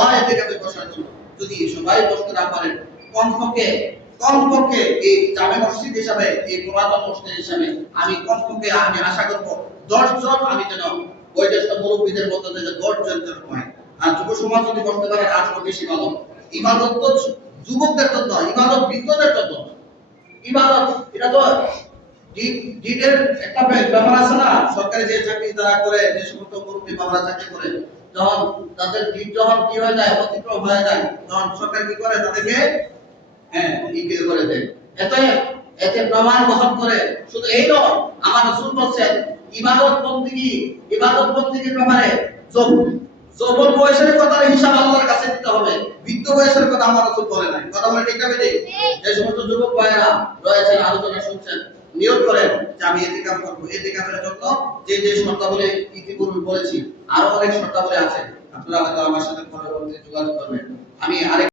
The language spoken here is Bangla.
আল্লাহ এতেকাফে বসার জন্য। যদি সবাই বসতে না পারেন, কমপক্ষে এই জামে মসজিদ হিসাবে, এই পুরাতন মসজিদ হিসাবে আমি আশা করব 10 জন আমি যেন বয়োজ্যেষ্ঠ মুরব্বীদের মধ্যে থেকে 10 জন যেন হয়। আর যুব সমাজ যদি বসতে পারে আরো বেশি ভালো। ইবাদত তো যুবকদের জন্য, ইবাদত বৃদ্ধদের জন্য। ইবাদত এটা তো ডিটের একটা ব্যাপার আছে না, সরকারি যে চাকরি তারা করে, যে সমস্ত মুরব্বী বাবারা চাকরি করে, যখন তাদের ডিট যখন কি হয়ে যায়, অতিক্রম হয়ে যায়, তখন সরকার কি করে তাদেরকে ইপিএ করে দেয়। এতে প্রমাণ বহন করে। শুধু এই নয়, আমার রাসূল বলেছেন ইবাদত বন্দেগীর ব্যাপারে যৌবন বয়সের কথা হিসাব আল্লাহর কাছে দিতে হবে, বৃদ্ধ বয়সের কথা আমার রাসূল বলে নাই। কথা বলে ঠিক হবে ঠিক? যে সমস্ত যুবক ভাইরা রয়েছেন, আলোচনা শুনছেন, নিয়ত করেন যে আমি ইতিকাফ করব। ইতিকাফের জন্য যে শর্তাবলী ইতিপূর্বে বলেছি, আরো অনেক শর্তাবলী আছে, আপনারা হয়তো আমার সাথে পরবর্তীতে যোগাযোগ করবেন। আমি আরেক